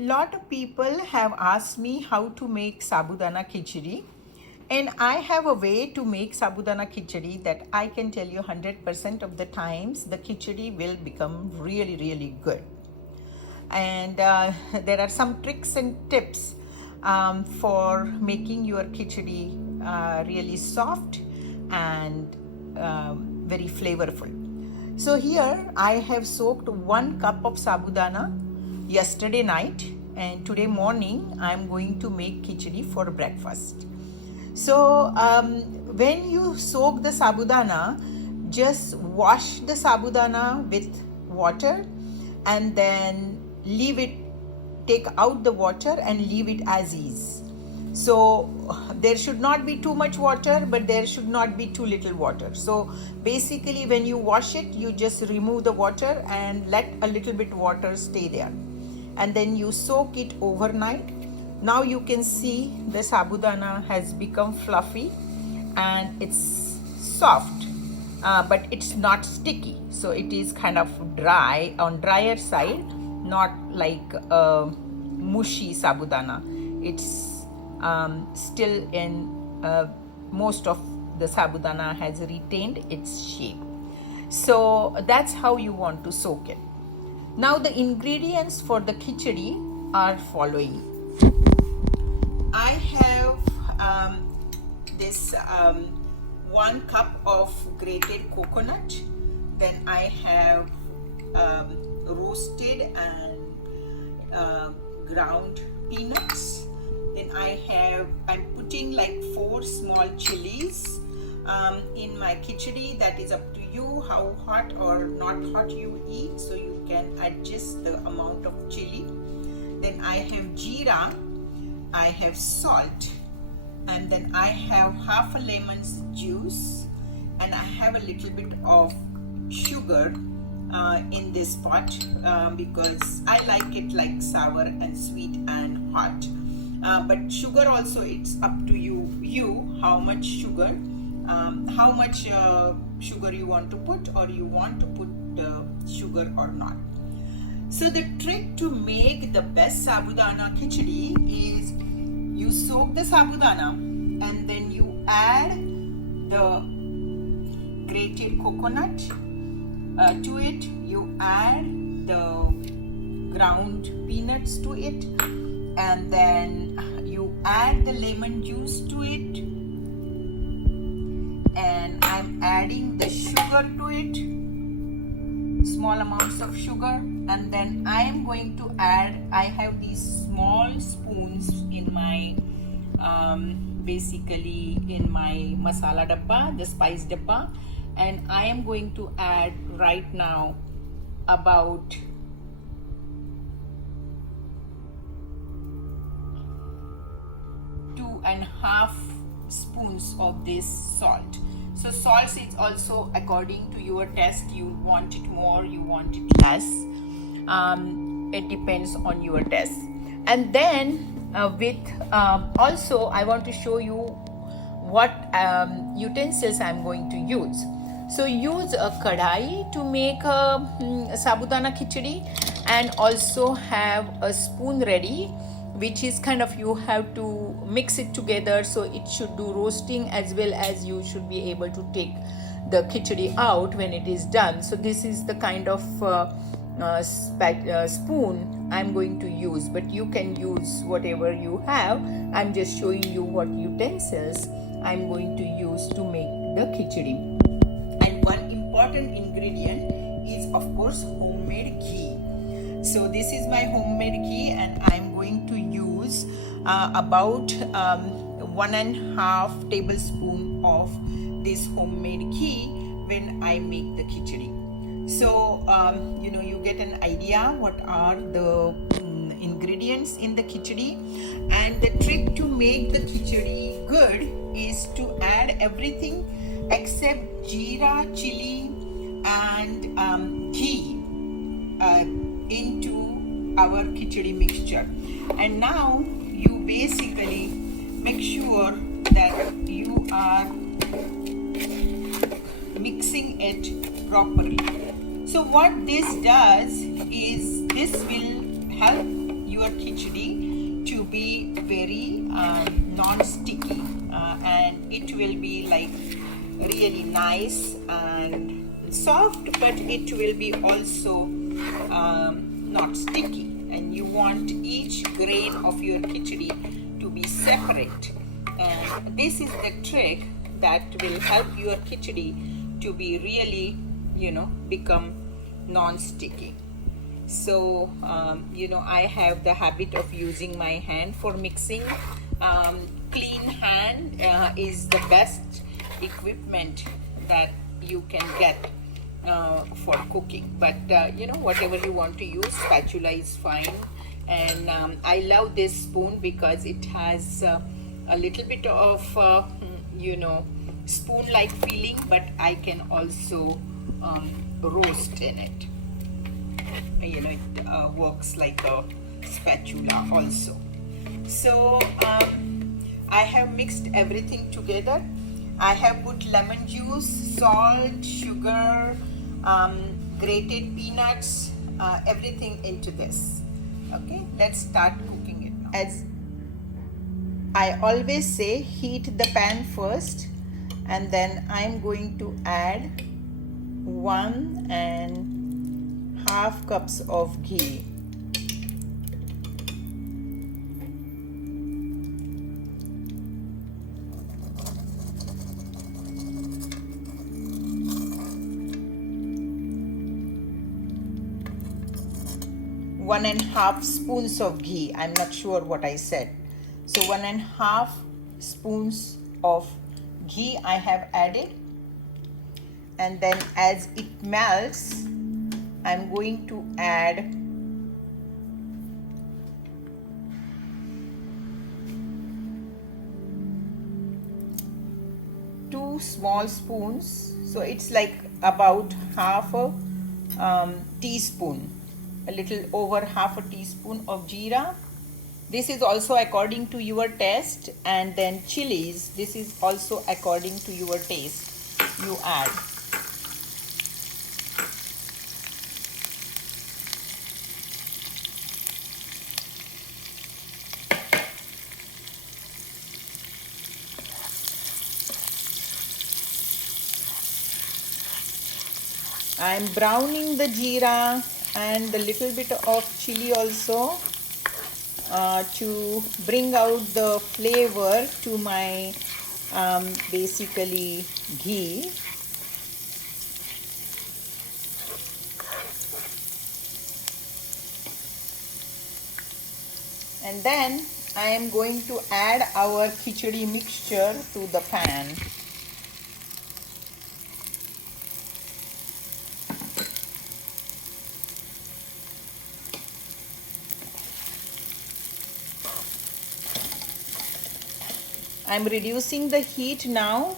Lot of people have asked me how to make Sabudana Khichadi, and I have a way to make Sabudana Khichadi that I can tell you 100% of the times the khichdi will become really, really good. And there are some tricks and tips for making your khichdi really soft and very flavorful. So here I have soaked 1 cup of sabudana yesterday night, and today morning I am going to make khichdi for breakfast. So when you soak the sabudana, just wash the sabudana with water and then leave it, take out the water and leave it as is. So there should not be too much water, but there should not be too little water. So basically when you wash it, you just remove the water and let a little bit water stay there. And then you soak it overnight. Now you can see the sabudana has become fluffy and it's soft, but it's not sticky. So it is kind of dry, on drier side, not like mushy sabudana. It's still in, most of the sabudana has retained its shape. So that's how you want to soak it. Now the ingredients for the khichdi are following. I have this 1 cup of grated coconut. Then I have roasted and ground peanuts. Then I'm putting like 4 small chilies in my khichdi. That is up to you how hot or not hot you eat, so you can adjust the amount of chili. Then I have jeera, I have salt, and then I have half a lemon's juice, and I have a little bit of sugar in this pot because I like it like sour and sweet and hot. But sugar also, it's up to you how much sugar, sugar you want to put, or you want to put sugar or not. So the trick to make the best sabudana khichdi is you soak the sabudana and then you add the grated coconut to it, you add the ground peanuts to it, and then you add the lemon juice to it, and I'm adding the sugar to it, small amounts of sugar, and then I am going to add, I have these small spoons in my basically in my masala dabba, the spice dabba, and I am going to add right now about 2.5 spoons of this salt. So salt is also according to your taste. You want it more, you want it less. It depends on your taste. And then also I want to show you what utensils I'm going to use. So use a kadai to make a sabudana khichdi, and also have a spoon ready, which is kind of, you have to mix it together so it should do roasting, as well as you should be able to take the khichdi out when it is done. So this is the kind of spoon I'm going to use, but you can use whatever you have. I'm just showing you what utensils I'm going to use to make the khichdi. And one important ingredient is, of course, homemade ghee. So this is my homemade ghee, and I'm going to use about 1.5 tablespoon of this homemade ghee when I make the khichdi. So you get an idea what are the ingredients in the khichdi. And the trick to make the khichdi good is to add everything except jeera, chili and ghee into our khichdi mixture. And now you basically make sure that you are mixing it properly. So what this does is, this will help your khichdi khichdi to be very non-sticky, and it will be like really nice and soft, but it will be also not sticky. And you want each grain of your khichdi to be separate, and this is the trick that will help your khichdi to be really, become non-sticky. So I have the habit of using my hand for mixing. Clean hand is the best equipment that you can get for cooking, but whatever you want to use, spatula is fine. And I love this spoon because it has a little bit of spoon like feeling, but I can also roast in it. It works like a spatula also. So I have mixed everything together. I have put lemon juice, salt, sugar, grated peanuts, everything into this. Okay, let's start cooking it now. As I always say, heat the pan first, and then I'm going to add 1.5 cups of ghee. One and a half spoons of ghee. I'm not sure what I said. So 1.5 spoons of ghee I have added, and then as it melts, I'm going to add 2 small spoons. So it's like about half a teaspoon, a little over half a teaspoon of jeera. This is also according to your taste. And then chilies, this is also according to your taste, you add. I'm browning the jeera and a little bit of chili also to bring out the flavor to my basically ghee. And then I am going to add our khichdi mixture to the pan. I'm reducing the heat now.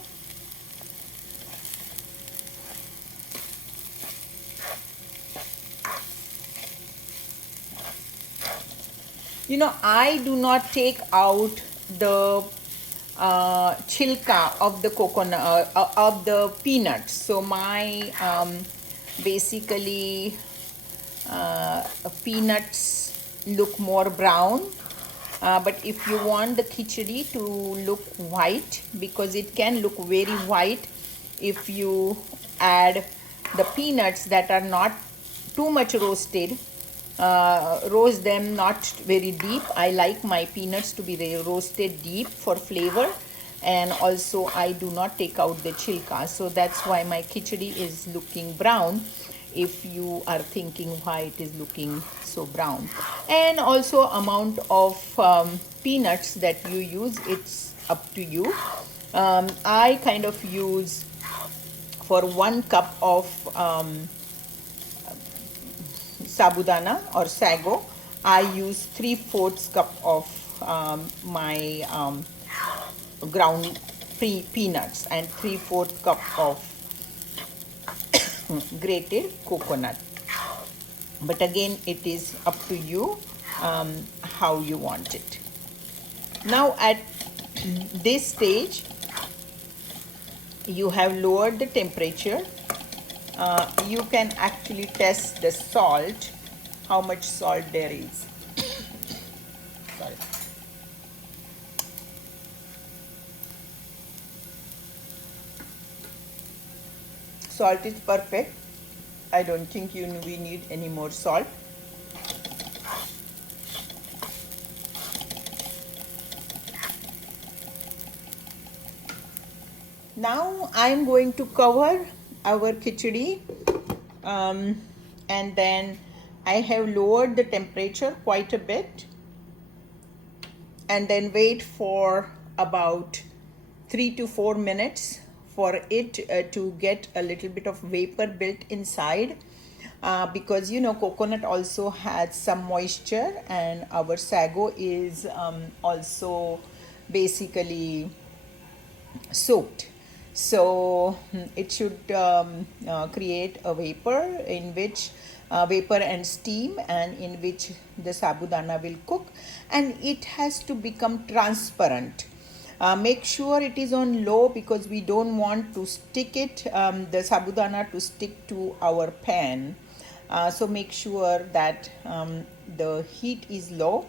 I do not take out the chilka of the coconut, of the peanuts. So my basically peanuts look more brown. But if you want the khichdi to look white, because it can look very white if you add the peanuts that are not too much roasted, roast them not very deep. I like my peanuts to be roasted deep for flavor, and also I do not take out the chilka, so that's why my khichdi is looking brown. If you are thinking why it is looking so brown, and also amount of peanuts that you use, it's up to you. I kind of use, for 1 cup of sabudana or sago, I use 3/4 cup of my ground peanuts and 3/4 cup of grated coconut. But again, it is up to you how you want it. Now at this stage, you have lowered the temperature. You can actually test the salt, how much salt there is. Sorry. Salt is perfect. I don't think we need any more salt. Now I'm going to cover our khichdi, and then I have lowered the temperature quite a bit, and then wait for about 3 to 4 minutes for it to get a little bit of vapor built inside, because coconut also has some moisture, and our sago is also basically soaked. So it should create a vapor in which vapor and steam, and in which the sabudana will cook, and it has to become transparent. Make sure it is on low, because we don't want to stick it, the sabudana to stick to our pan. So make sure that the heat is low.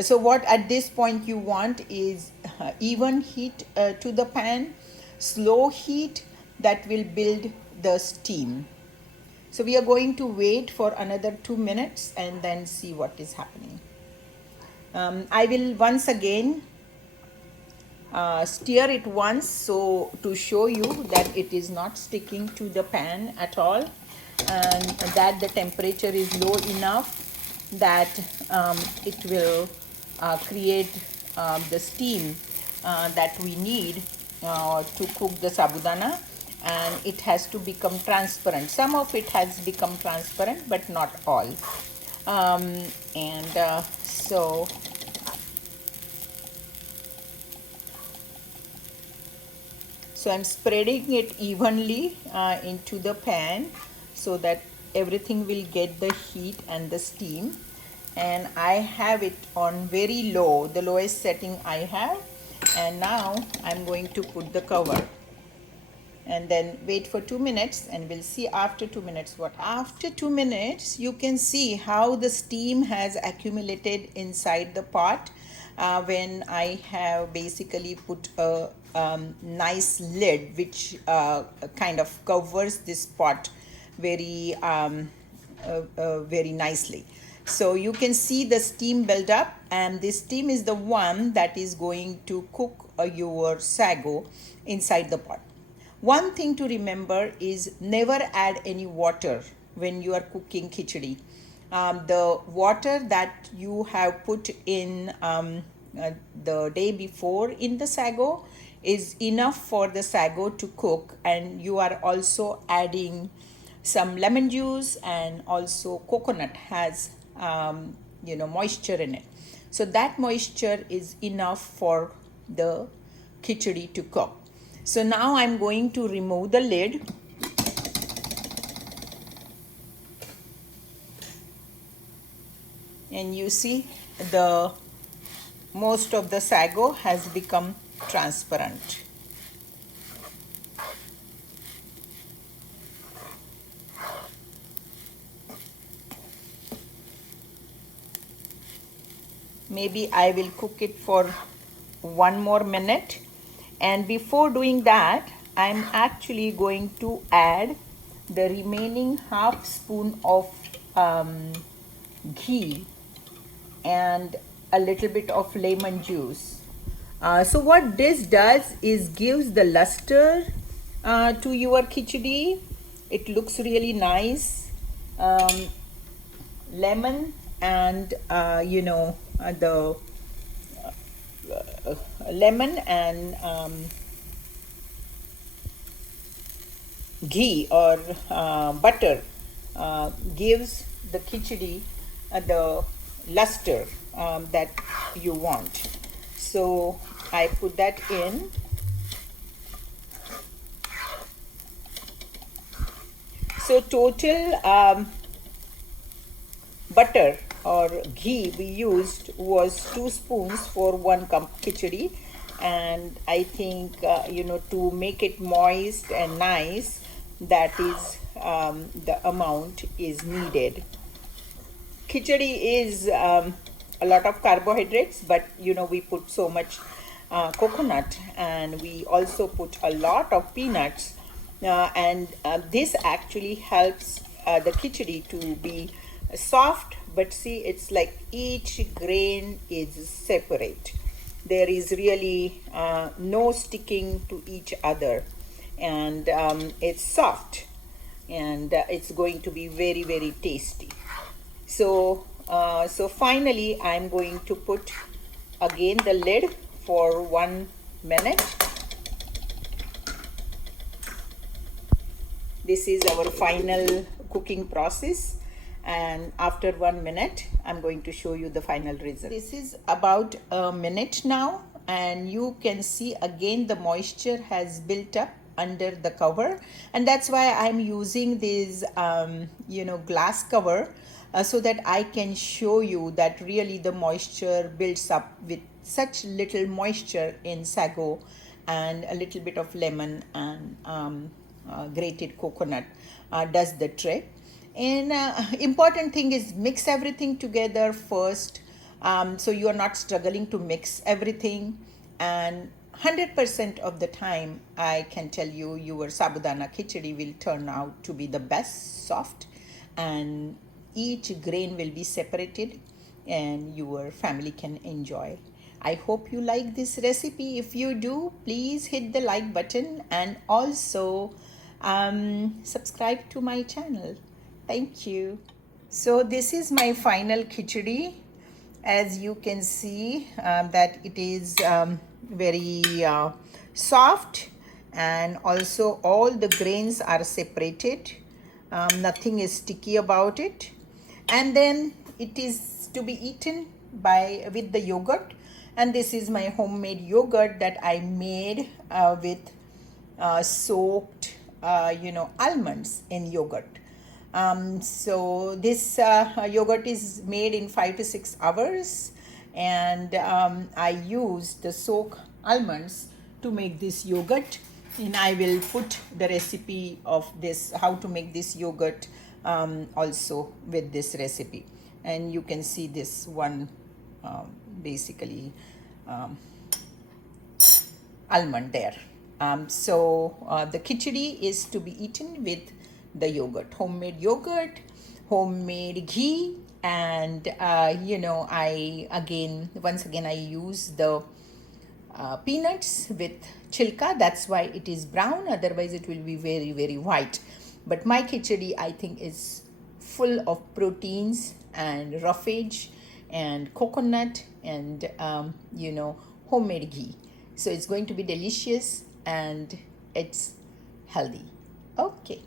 So what at this point you want is even heat to the pan, slow heat that will build the steam. So we are going to wait for another 2 minutes and then see what is happening. I will once again stir it once, so to show you that it is not sticking to the pan at all, and that the temperature is low enough that it will create the steam that we need to cook the sabudana, and it has to become transparent. Some of it has become transparent, but not all. So I'm spreading it evenly into the pan, so that everything will get the heat and the steam. And I have it on very low, the lowest setting I have. And now I'm going to put the cover and then wait for 2 minutes, and we'll see after 2 minutes what. After 2 minutes, you can see how the steam has accumulated inside the pot when I have basically put a nice lid which kind of covers this pot very very nicely. So you can see the steam build up, and this steam is the one that is going to cook your sago inside the pot. One thing to remember is never add any water when you are cooking khichdi. The water that you have put in the day before in the sago is enough for the sago to cook, and you are also adding some lemon juice, and also coconut has moisture in it. So that moisture is enough for the khichdi to cook. So now I'm going to remove the lid. And you see the most of the sago has become transparent. Maybe I will cook it for 1 more minute. And before doing that, I'm actually going to add the remaining half spoon of ghee and a little bit of lemon juice. So what this does is gives the luster to your khichdi. It looks really nice. Lemon and the lemon and ghee or butter gives the khichdi the luster that you want. So I put that in. So total butter or ghee we used was 2 spoons for 1 cup khichdi, and I think to make it moist and nice, that is the amount is needed. Khichdi is a lot of carbohydrates, but you know, we put so much coconut, and we also put a lot of peanuts, and this actually helps the khichdi to be soft. But see, it's like each grain is separate. There is really no sticking to each other, and it's soft, and it's going to be very, very tasty. So finally I'm going to put again the lid for 1 minute. This is our final cooking process, and after 1 minute I'm going to show you the final result. This is about a minute now, and you can see again the moisture has built up under the cover, and that's why I'm using this glass cover, so that I can show you that really the moisture builds up with such little moisture in sago, and a little bit of lemon and grated coconut does the trick. And important thing is mix everything together first, so you are not struggling to mix everything. And 100% of the time, I can tell you, your sabudana khichdi will turn out to be the best, soft, and each grain will be separated, and your family can enjoy. I hope you like this recipe. If you do, please hit the like button, and also subscribe to my channel. Thank you. So this is my final khichdi. As you can see, that it is very soft, and also all the grains are separated. Nothing is sticky about it, and then it is to be eaten with the yogurt. And this is my homemade yogurt that I made with soaked almonds in yogurt. So this yogurt is made in 5 to 6 hours, and I used the soaked almonds to make this yogurt. And I will put the recipe of this, how to make this yogurt, also with this recipe. And you can see this one, basically almond there. The khichdi is to be eaten with the yogurt, homemade yogurt, homemade ghee, and once again I use the peanuts with chilka. That's why it is brown, otherwise it will be very, very white. But my khichdi, I think, is full of proteins and roughage and coconut and homemade ghee. So it's going to be delicious, and it's healthy. Okay.